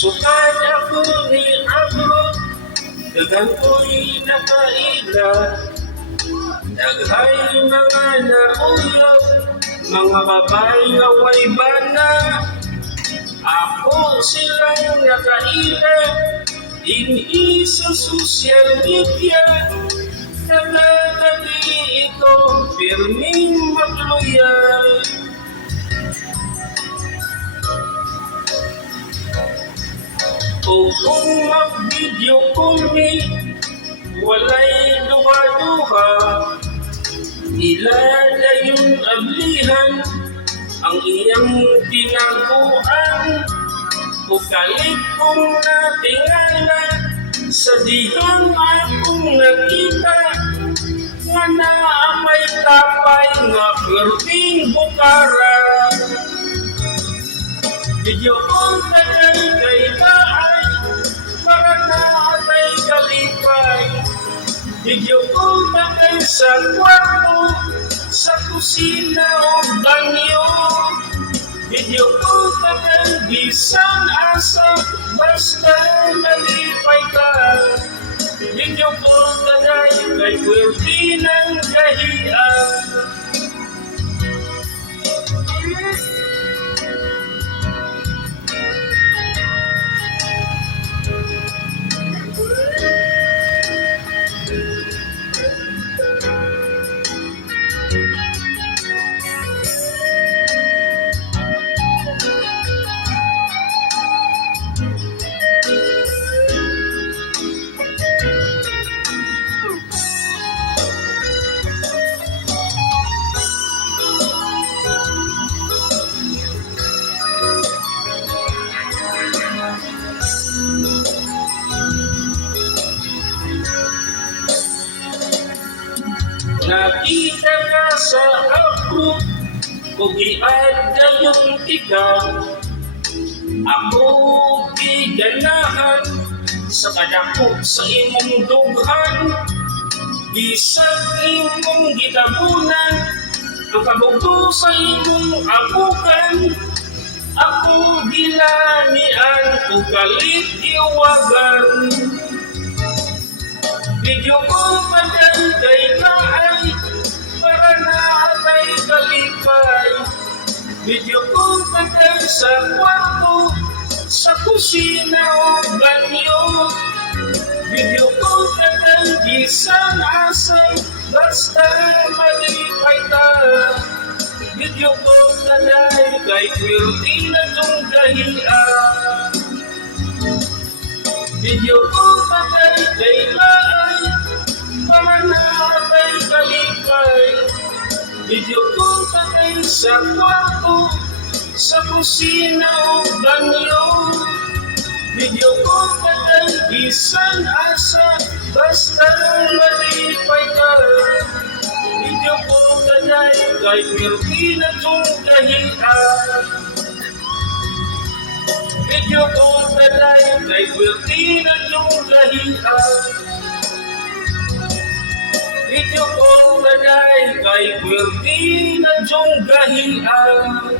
Sukat ako ni abot, dagang ko'y nakaila. Daghay mga nauyot, mga babay away bana. Ako silang nakaila, ini sa social media. Nalagagi ito, pirming magloyal. O kung mag-video call me, walay duha-duha, ilalayon ablihan ang iyang tinaguan. O kalit kong natingala sa dihang akong nakita, nga naamay tapay nga perting bukara. Video call na kay bahay para naatay kalipay. Video call na kay sa kwarto, sa kusina o banyo. Video call na kay bisan asa, basta nalipay ka. Video call na kay pwede ng kahiyan. Nakita ka sa ako, kung iadya yung tika. Ako giganahan sa kadako sa imong dughan. Bisag imong gitabunan, ang kabugto sa imong abukan. Ako gilanian, o galit iwagan. Video call pa kay bahay para naatay kalipay. Video call pa sa kwarto, sa kusina o banyo. Video call pa bisan asay, basta malipay ka. Video call pa kay pwede na itong kahiyan. Video call pa kay bahay para naatay kalipay. Video call pa sa kwarto, sa kusina o banyo. Video call pa bisan asa, basta malipay ka. Video call pa kay pwede na itong kahiyan. Video call pa kay pwede na itong kahiyan. Video call na kay pwede na itong kahiyan.